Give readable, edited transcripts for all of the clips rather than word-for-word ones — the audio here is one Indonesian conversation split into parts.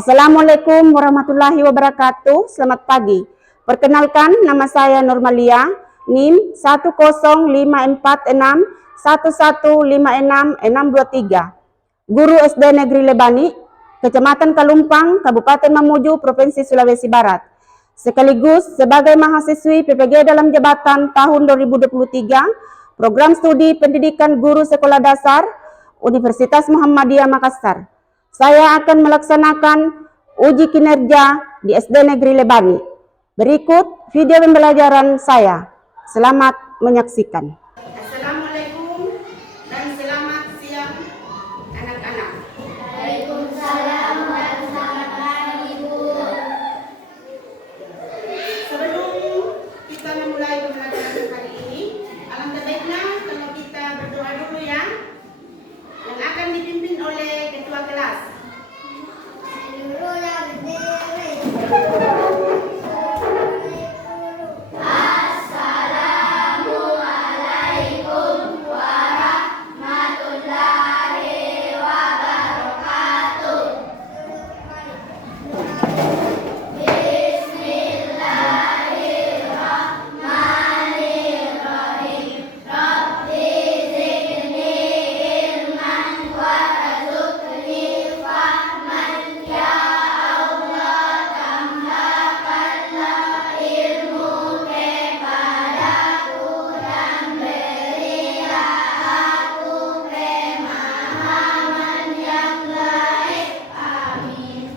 Assalamualaikum warahmatullahi wabarakatuh. Selamat pagi. Perkenalkan, nama saya Nurmalia, NIM 10546115623, guru SD Negeri Lebani, Kecamatan Kalumpang, Kabupaten Mamuju, Provinsi Sulawesi Barat. Sekaligus sebagai mahasiswi PPG dalam jabatan tahun 2023, Program Studi Pendidikan Guru Sekolah Dasar Universitas Muhammadiyah Makassar. Saya akan melaksanakan uji kinerja di SD Negeri Lebani. Berikut video pembelajaran saya. Selamat menyaksikan. Assalamualaikum dan selamat siang anak-anak. Waalaikumsalam dan selamat pagi, Bu. Sebelum kita memulai pembelajaran hari ini, alangkah baiknya kalau kita berdoa dulu ya, yang akan dipimpin oleh ketua kelas. Assalamualaikum warahmatullahi wabarakatuh. Bismillahirrahmanirrahim. Rabbi zidni ilman warzuqni fahman ya Allah, tambahkanlah ilmu kepadaku dan berilah aku pemahaman yang baik. Amin.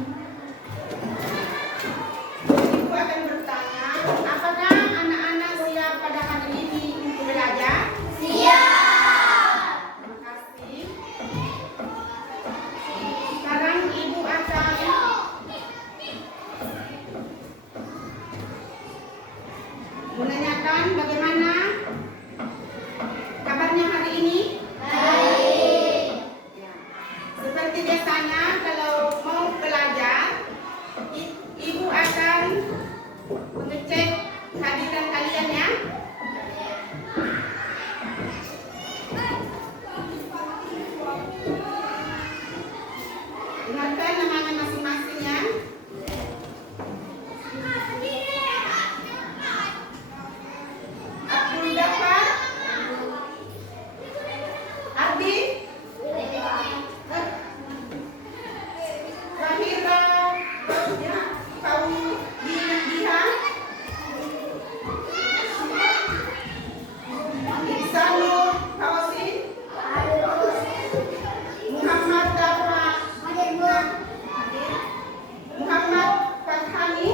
Ibu akan bertanya, apakah anak-anak siap pada hari ini untuk belajar? Siap. Terima kasih. Sekarang Ibu akan menanyakan bagaimana kabarnya hari ini? Baik. Ya. Seperti biasanya kalau mau belajar, Ibu akan mengecek kehadiran kalian ya. Dengarkan namanya masing-masing ya. Abdul Ghaffar, Ardi, Rahira, ya, Diha, Ihsanul Tausin, Muhammad Dafra, Muhammad Fathani,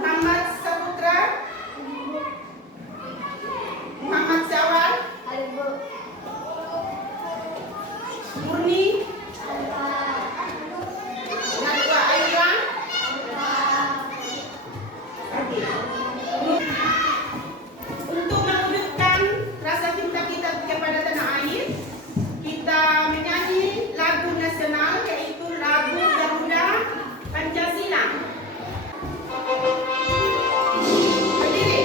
Muhammad Saputra, Muhammad Syawal, Murni, Najwa Aira, untuk mewujudkan rasa cinta kita kepada tanah air, kita menyanyi lagu nasional yaitu lagu Garuda Pancasila. Berdiri.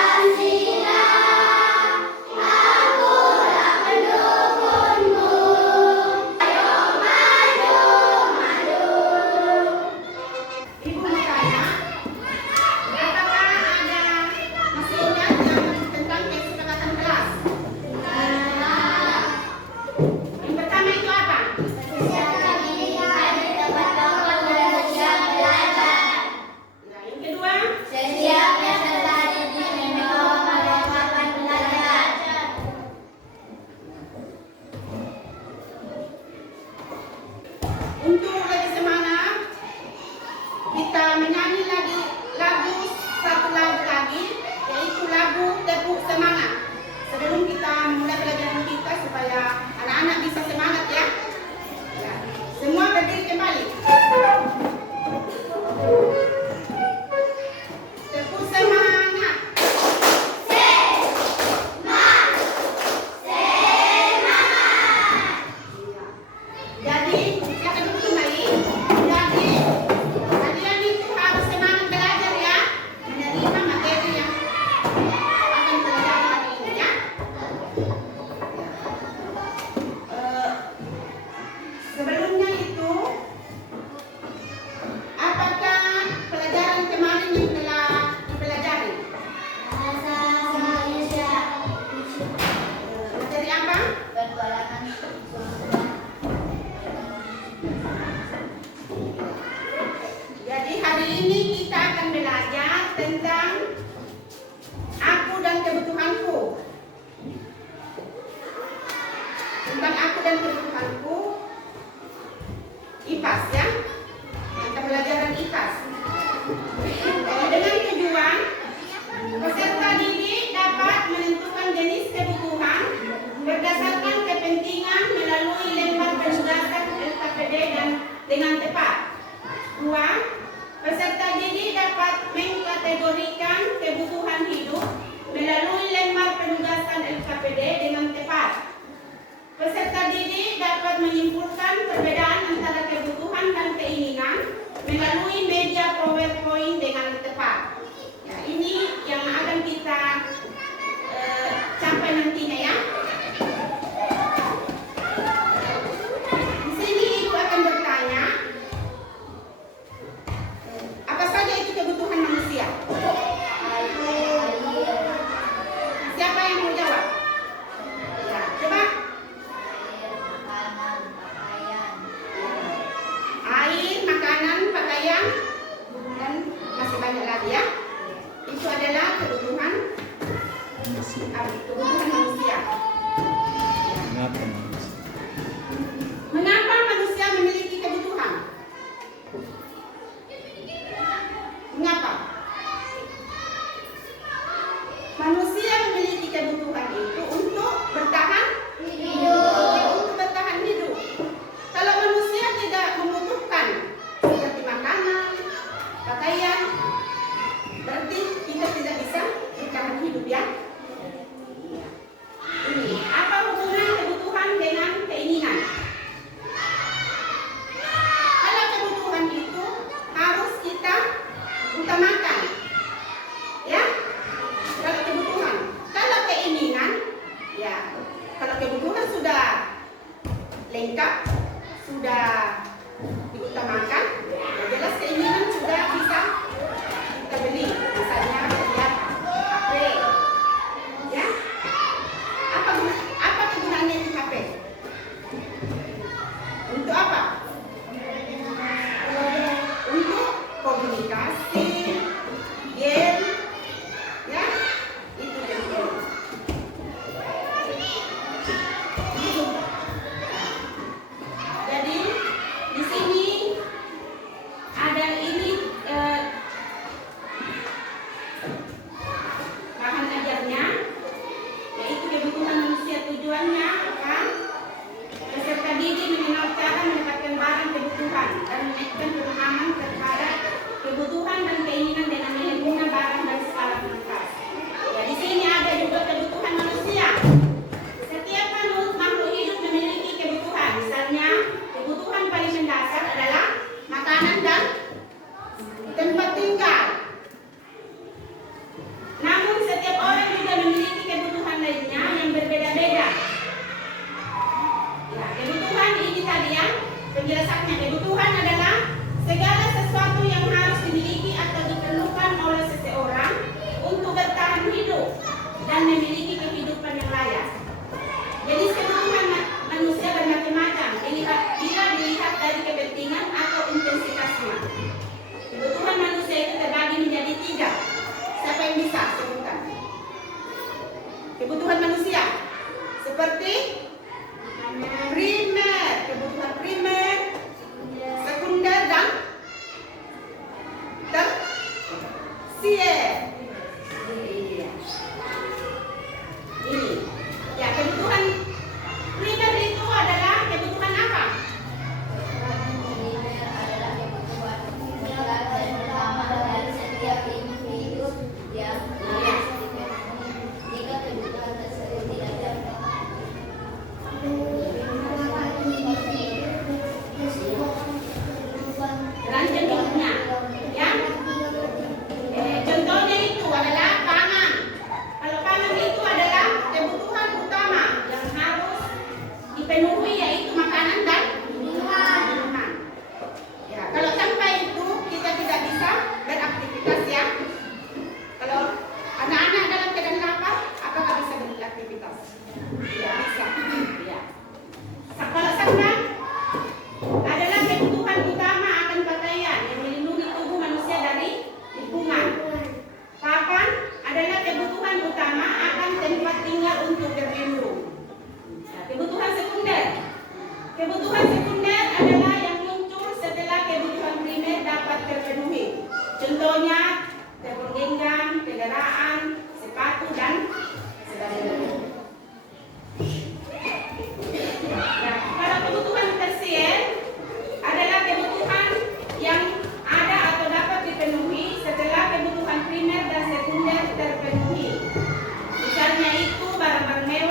Pancasila, aku tak mendukungmu. Ayo maju, maju. Ibu bertanya, apakah ada masih ingat yang tentang kesepakatan kelas? Yang pertama itu apa? Siapkan diri di tempat nongkrong dan siap belajar. Ya, yang kedua, Setiap peserta didik membawa pada papan belajar. untuk lebih semangat, kita menyanyi lagi satu lagu lagi, yaitu lagu Tepuk Semangat. Sebelum kita memulai pelajaran kita supaya anak-anak bisa semangat ya. Ya. Semua berdiri kembali. Tepuk semangat. Semangat, semangat. Siapa yang mau jawab? Ya, coba. Air, makanan, pakaian, dan masih banyak lagi ya. Itu adalah kebutuhan manusia. Mengapa manusia memiliki kebutuhan? Mengapa? Manusia memiliki kebutuhan itu untuk bertahan hidup. Untuk bertahan hidup. Kalau manusia tidak membutuhkan seperti makanan, pakaian, berarti kita tidak bisa bertahan hidup ya. Ini apa hubungan kebutuhan dengan keinginan? Kalau kebutuhan itu harus kita utamakan, ya. Kalau kebutuhan, kalau keinginan, ya. Kalau kebutuhan sudah lengkap, sudah diutamakan, ya jelas keinginan sudah bisa kita beli, misalnya ya, HP, ya. Apa kegunaannya di HP? Untuk apa? Untuk komunikasi, game, ya, itu jadi. Jadi di sini ada ini bahan ajarnya, yaitu kebutuhan manusia. Tujuannya apa? Peserta didik mengenal cara mendapatkan barang kebutuhan dan menaikkan pemahaman terhadap kebutuhan dan keinginan dengan menggunakan barang dan skala prioritas. Ya, di sini ada juga kebutuhan manusia. Setiap makhluk hidup memiliki kebutuhan. Misalnya, kebutuhan paling mendasar adalah makanan dan tempat tinggal. Namun setiap orang juga memiliki kebutuhan lainnya yang berbeda-beda. Ya, kebutuhan ini tadi ya, penjelasannya. Kebutuhan adalah segala sesuatu yang harus dimiliki atau diperlukan oleh seseorang untuk bertahan hidup dan memiliki kehidupan yang layak. Jadi kebutuhan manusia bermacam-macam bila dilihat dari kepentingan atau intensitasnya. Kebutuhan manusia itu terbagi menjadi 3. Siapa yang bisa sebutkan? Kebutuhan manusia seperti primer, kebutuhan primer, sekunder dan tersier. Ini ya, kebutuhan primer itu adalah kebutuhan apa? Dan jenisnya, ya. Contohnya itu adalah pangan. Kalau pangan itu adalah kebutuhan utama yang harus dipenuhi, yaitu makanan dan minuman. Ya, kalau tanpa itu kita tidak bisa beraktivitas ya. Kalau anak-anak dalam keadaan lapar, apakah bisa beraktivitas? Ya, bisa. Ya. Kalau sandang adalah kebutuhan utama akan pakaian yang melindungi tubuh manusia dari lingkungan. Papan adalah kebutuhan utama akan tempat tinggal untuk berlindung. Ya, kebutuhan sekunder. Kebutuhan sekunder adalah yang muncul setelah kebutuhan primer dapat terpenuhi. Contohnya telepon genggam, kendaraan, sepatu dan sebagainya. Ya, kalau kebutuhan tersier adalah kebutuhan yang ada atau dapat dipenuhi setelah kebutuhan primer dan sekunder terpenuhi. Misalnya itu barang-barang mewah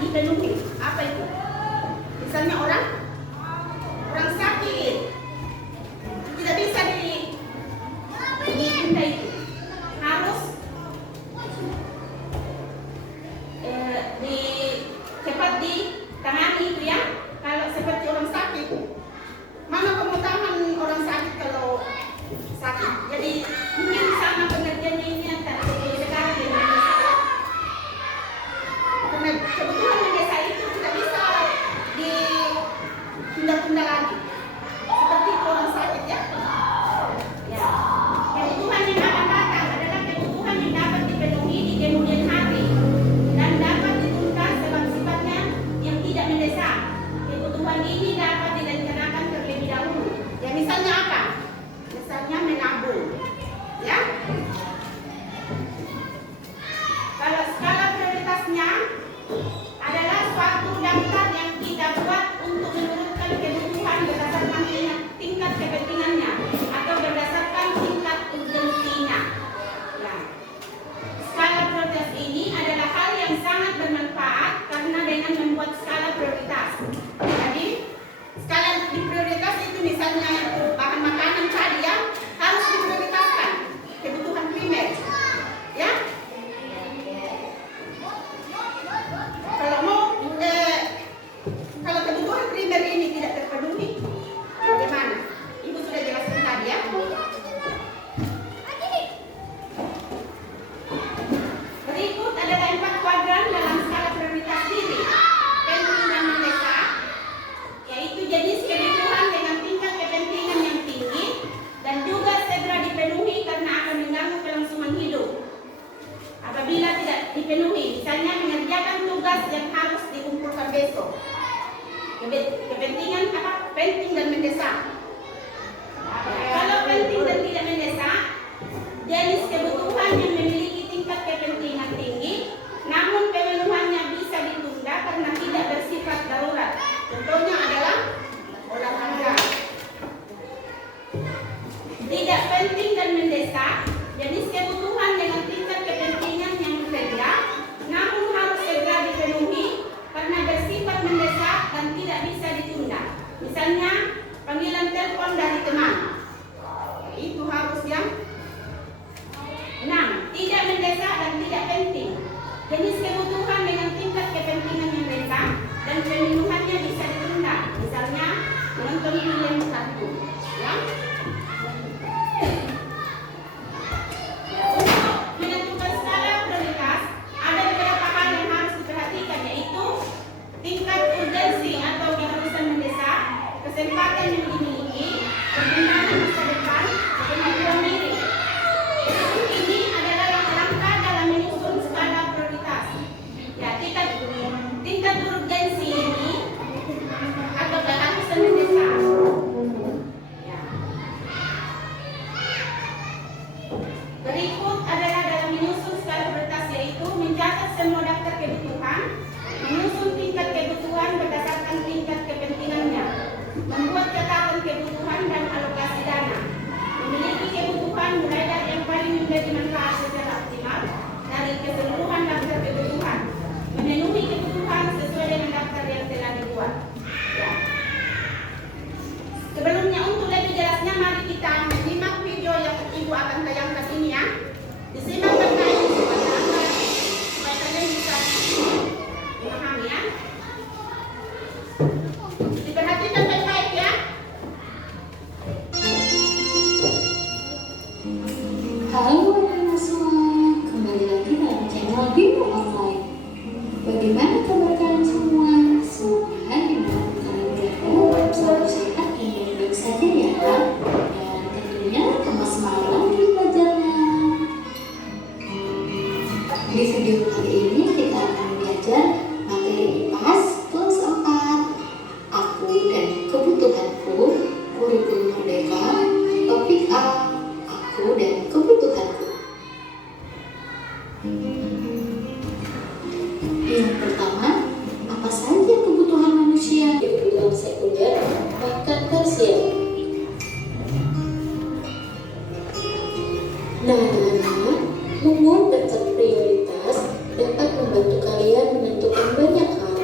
dipenuhi. Apa itu? Misalnya orang sakit, tidak bisa ditunda itu, harus cepat ditangani itu ya. Kalau seperti orang sakit, mana kamu tahan orang sakit kalau sakit? Jadi mungkin sama pengertiannya ini antara sekarang dengan desa. Karena kebutuhan di desa itu tidak bisa ditunda-tunda lagi. Seperti itu orang sakit ya. Ya. Kebutuhan yang akan datang adalah kebutuhan yang dapat dipenuhi di kemudian hari dan dapat ditunda sebab sifatnya yang tidak mendesak. Kebutuhan ini dapat direncanakan terlebih dahulu. Ya misalnya apa? Misalnya menabung. Ya. Kalau skala prioritasnya adalah suatu daftar yang kita buat untuk menurunkan kebutuhan berdasarkan tingkat kepentingannya atau berdasarkan tingkat urgensinya. Ya. Skala prioritas ini adalah hal yang sangat bermanfaat karena dengan membuat skala prioritas. Jadi skala prioritas itu misalnya bahan makanan tadi ya harus diprioritaskan kebutuhan primer. Ya. Kalau kebutuhan primer ini tidak terpenuhi, bagaimana? Ibu sudah jelaskan tadi ya. Berikut adalah 4 kuadran dalam skala prioritas diri. Penting dan mendesak, yaitu jenis kebutuhan dengan tingkat kepentingan yang tinggi dan juga segera dipenuhi karena akan mengganggu kelangsungan hidup. Apabila tidak dipenuhi, misalnya mengerjakan tugas yang harus dikumpulkan besok. Kepentingan apa? Penting dan mendesak. Kalau penting dan tidak mendesak, jenis kebutuhan yang memiliki tingkat kepentingan tinggi, namun pemenuhannya bisa ditunda karena tidak bersifat darurat. Contohnya adalah olahraga. Tidak penting dan mendesak, jenis kebutuhan dengan tingkat kepentingan yang rendah, namun harus segera dipenuhi karena bersifat mendesak dan tidak bisa ditunda. Misalnya panggilan telepon dari teman, itu harus yang 6. Tidak mendesak dan tidak penting, jenis kebutuhan dengan tingkat kepentingan yang rendah dan pemenuhannya bisa ditunda. Misalnya menonton film kartun. Ya. Menentukan skala prioritas ada beberapa hal yang harus diperhatikan, yaitu tingkat urgensi atau keharusan mendesak, kesempatan yang dimiliki, perkembangan masa depan, kemampuan diri. Ini adalah langkah dalam menyusun skala prioritas. Ya, tingkat urgensi ini atau keharusan mendesak. Ya. Berikut adalah dalam menyusun skala prioritas, yaitu mencatat semua daftar kebutuhan, menyusun tingkat kebutuhan berdasarkan tingkat kepentingannya, membuat catatan kebutuhan dan alokasi dana, memiliki kebutuhan mulai dari yang paling menjadi manfaat secara optimal dari keseluruhan daftar kebutuhan, memenuhi kebutuhan sesuai dengan daftar yang telah dibuat. Ya. Sebelumnya untuk lebih jelasnya mari kita menyimak video yang Ibu akan tayangkan ini ya. Disimak baik-baik supaya kalian bisa memahami ya. Diperhatikan baik-baik ya. Halo anak-anak semua, kembali lagi dalam channel Bimu Online. Bagaimana kabar kalian semua? Semoga dimanapun kalian berada selalu sehat dan baik-baik saja ya. Dan tentunya tambah semangat lagi belajarnya. Di video kali ini kita akan belajar materi IPAS kelas 4. Aku dan kebutuhanku, kurikulum merdeka, topik A. Aku dan kebutuhanku. Yang pertama, apa saja kebutuhan manusia? Kebutuhan sekunder, bahkan tersier. Nah, anak-anak, membuat daftar prioritas dapat membantu kalian menentukan banyak hal.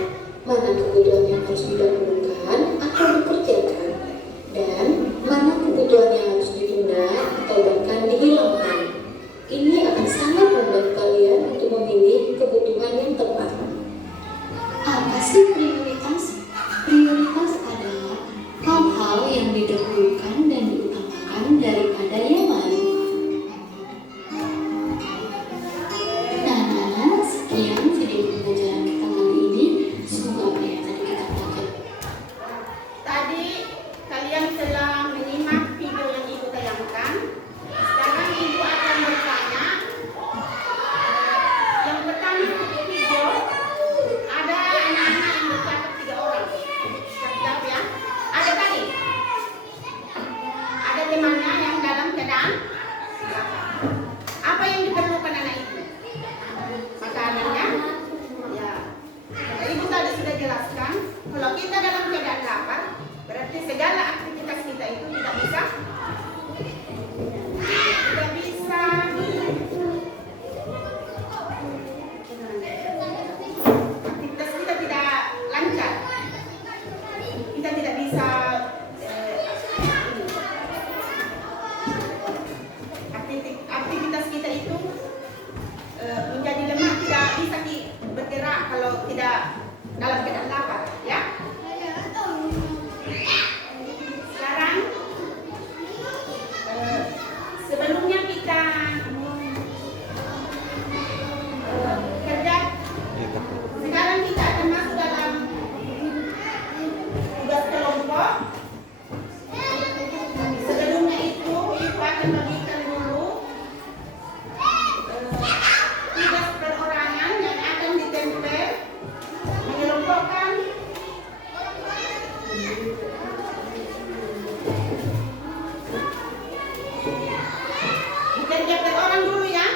kerja per orang dulu ya,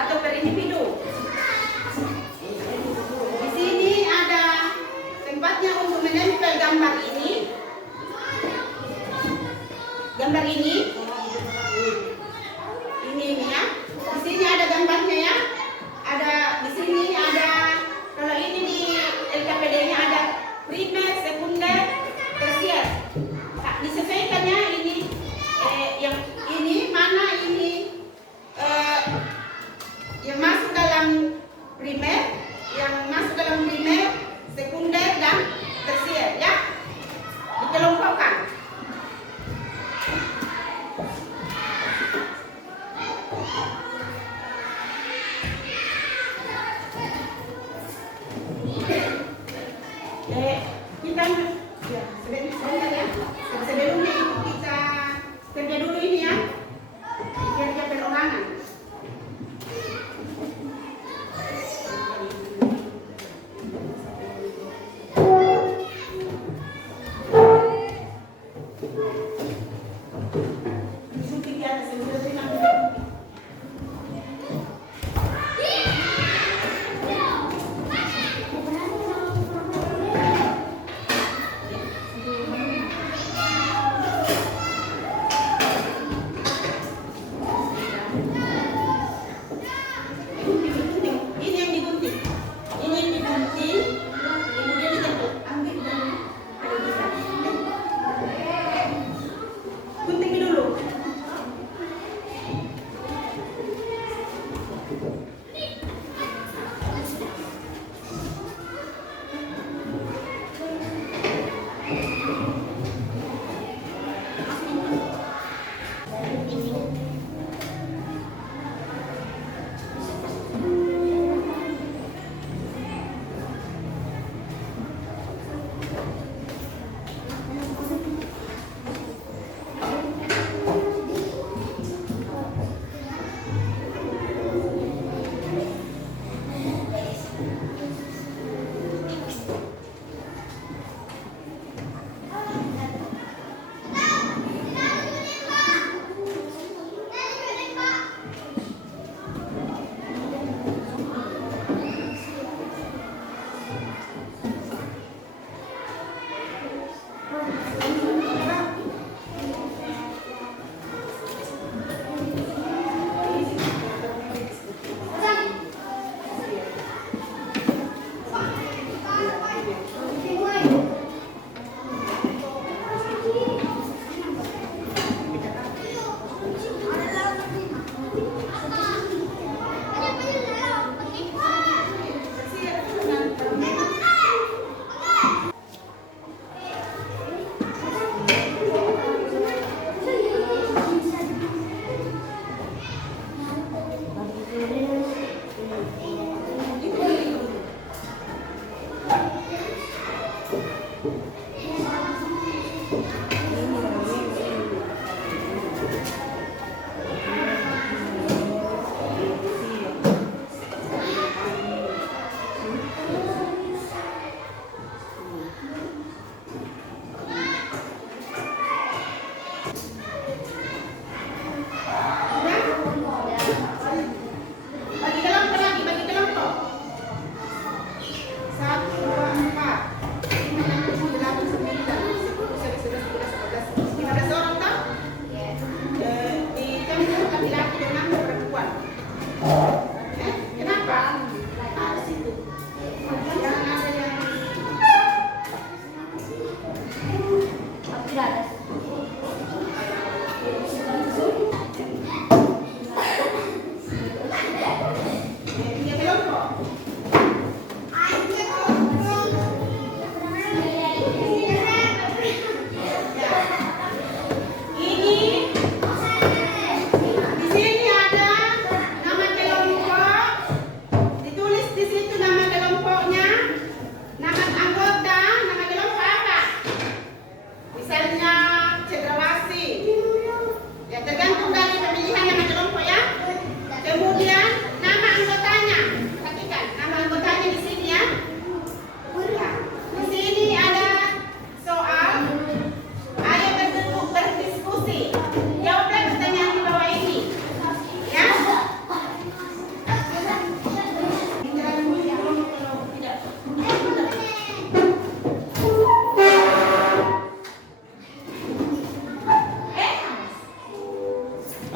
atau per individu. Di sini ada tempatnya untuk menempel gambar ini. Gambar ini ya. Di sini ada gambarnya ya. Ada di sini ada, kalau ini di LKPD-nya ada primer, sekunder, tersier. Nah, disesuaikannya ini yang ini mana ini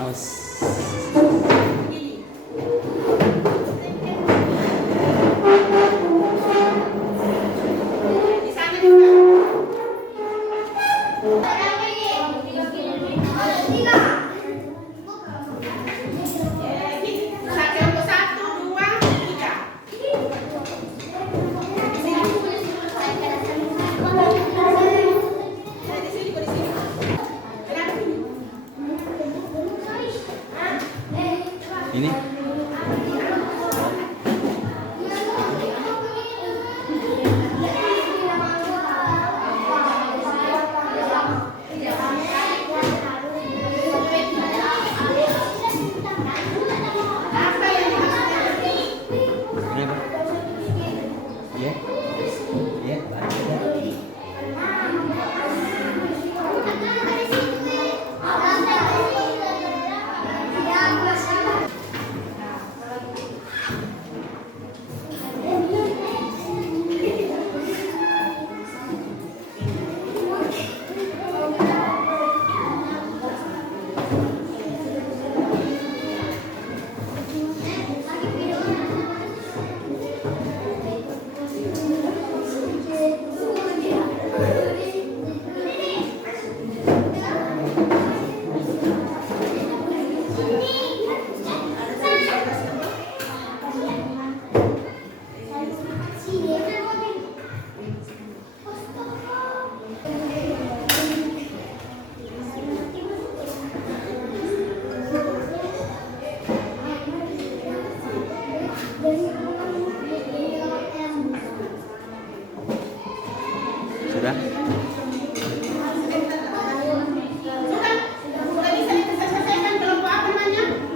Awas. Di sana juga. Satu, dua, tiga. Di sini, di sini. Ini. Ini apa? Iya. Iya, sudah. Sudah bisa diselesaikan kelompok apa namanya?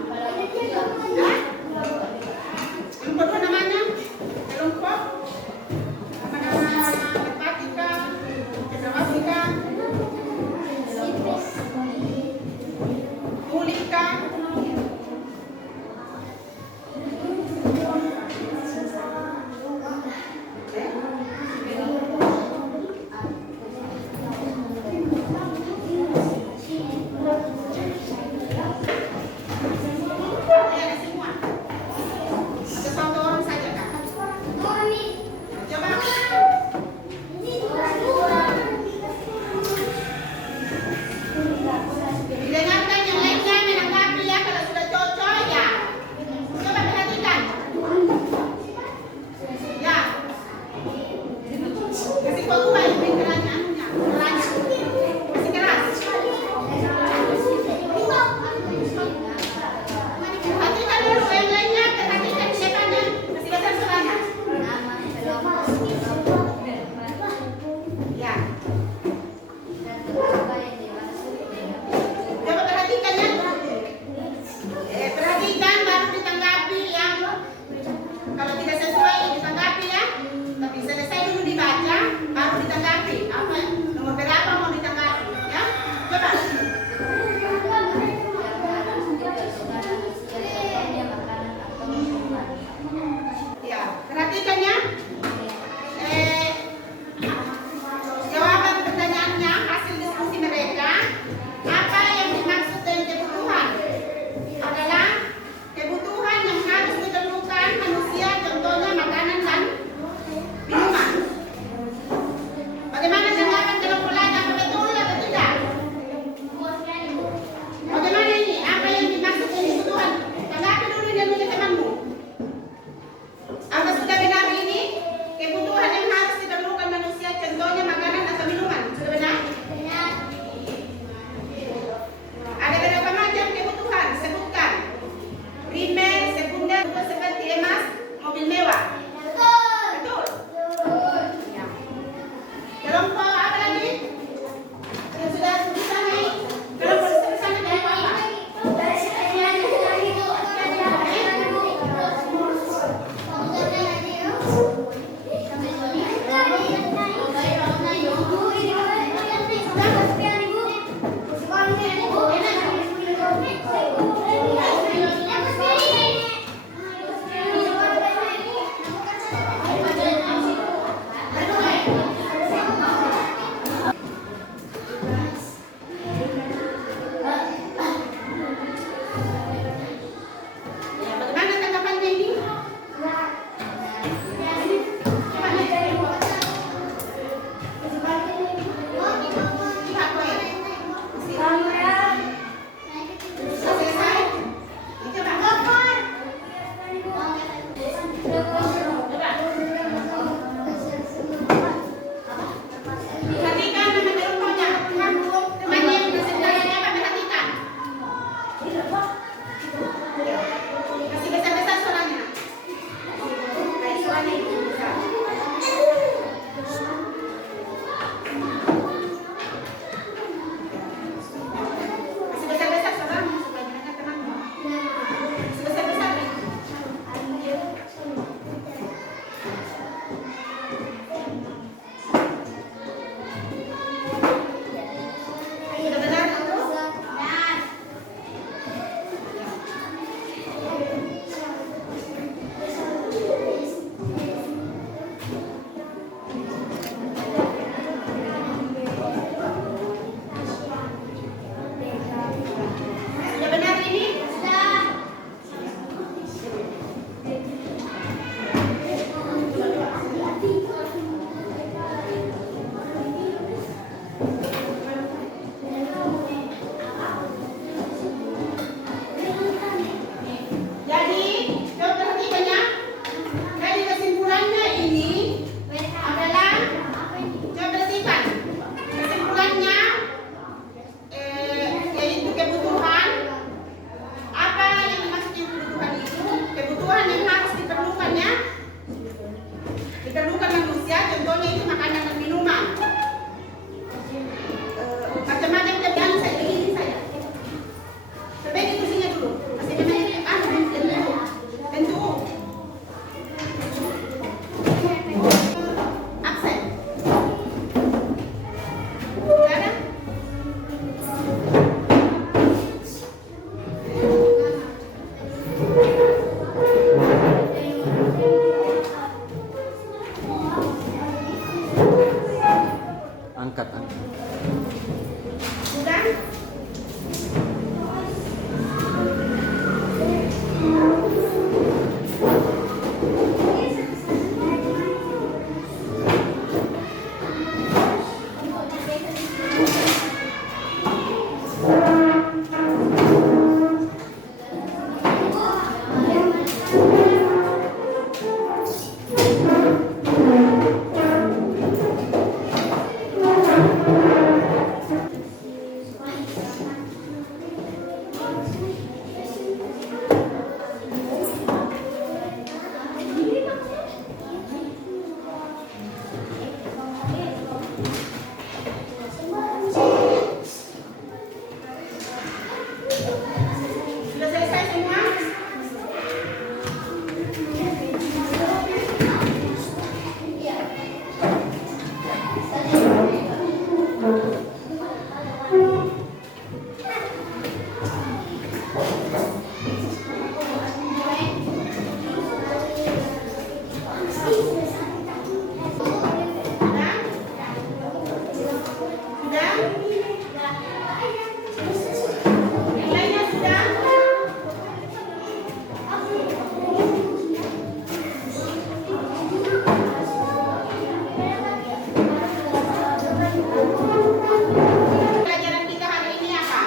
Ya, bagaimana tanggapannya ini? Coba lihat. Lihat, boleh. Sudah selesai? Coba. Perhatikan nama contohnya. Temannya yang presentasinya apa? Perhatikan. Kasih besar-besar suaranya. Kayak suaranya itu besar. Kasih besar-besar suaranya supaya mereka tenang. Kasih besar-besar. Sudah benar? Sudah benar ini? Jadi, coba perhatikan ya. Jadi kesimpulannya ini adalah, coba perhatikan. Kesimpulannya yaitu kebutuhan. Apa yang dimaksud kebutuhan itu? Kebutuhan yang harus diperlukan ya. Diperlukan manusia, contohnya itu makanan dan minuman. Macam-macam kebiasaan saya begini saya. Perbaiki kursinya dulu. Masih tentu. Absen. Sudah ada? Angkat. Sudah? Sudah selesai semua? Yang lainnya sudah? Pelajaran kita hari ini apa?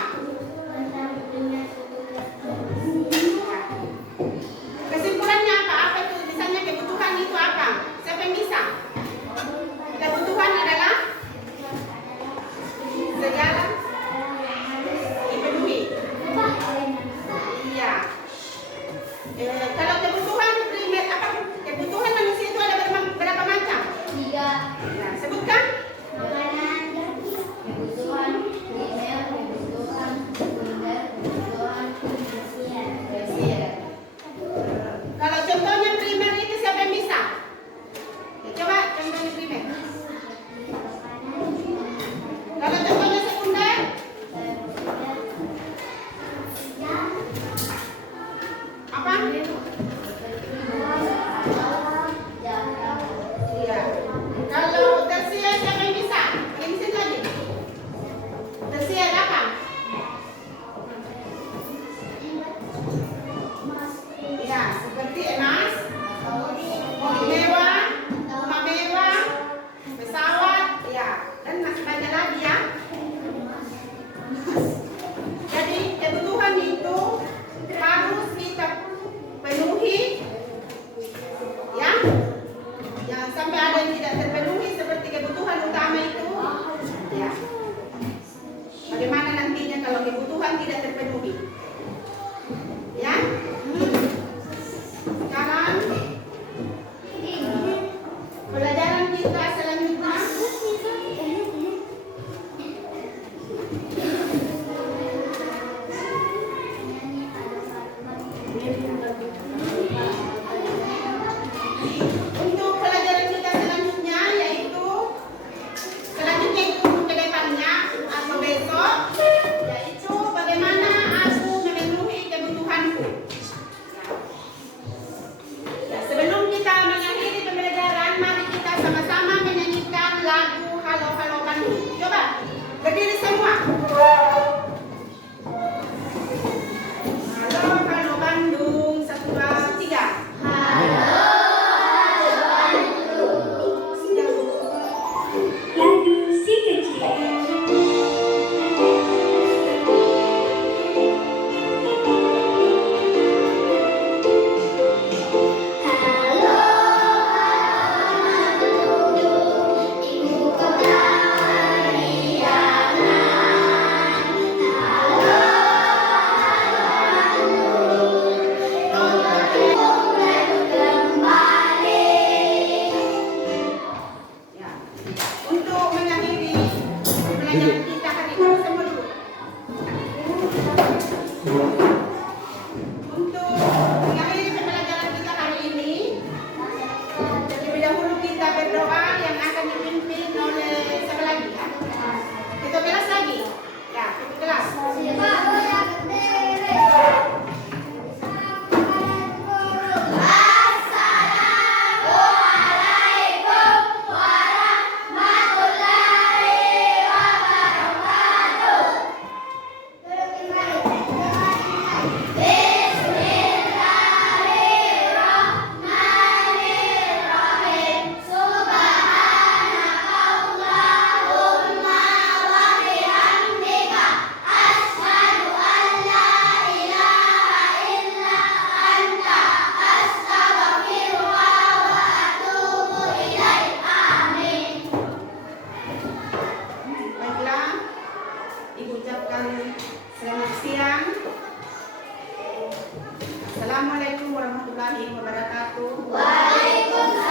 Kesimpulannya apa? Apa itu misalnya kebutuhan itu apa? Siapa yang bisa? Kebutuhan adalah segala dipenuhi. Iya. Kalau kebutuhan primer apa? Kebutuhan manusia itu ada berapa macam? 3. Nah, sebutkan. Makanan, kebutuhan primer, kebutuhan sekunder, kebutuhan tersier. Kalau contohnya primer itu siapa yang bisa? Ya, coba contohnya primer. Kalau contohnya sekunder, apa? Iya. Kalau tersier siapa yang bisa? Yang di sini lagi. Tersier apa? Untuk pelajaran kita selanjutnya yaitu ke depannya atau besok yaitu bagaimana aku memenuhi kebutuhanku. Ya, sebelum kita mengakhiri pembelajaran, mari kita sama-sama menyanyikan lagu Halo Halo Bandung. Coba berdiri semua. Halo Halo Bandung, 1, 2, 3. Lagu si kecil. Ya. Untuk mengakhiri pembelajaran kita hari ini semua dulu. Untuk mengakhiri pembelajaran kita hari ini, terlebih dahulu kita berdoa yang akan dipimpin oleh siapa lagi ya? Ketua kelas lagi? Ya, ketua kelas. Baiklah, Ibu ucapkan selamat siang. Assalamualaikum warahmatullahi wabarakatuh. Waalaikumsalam.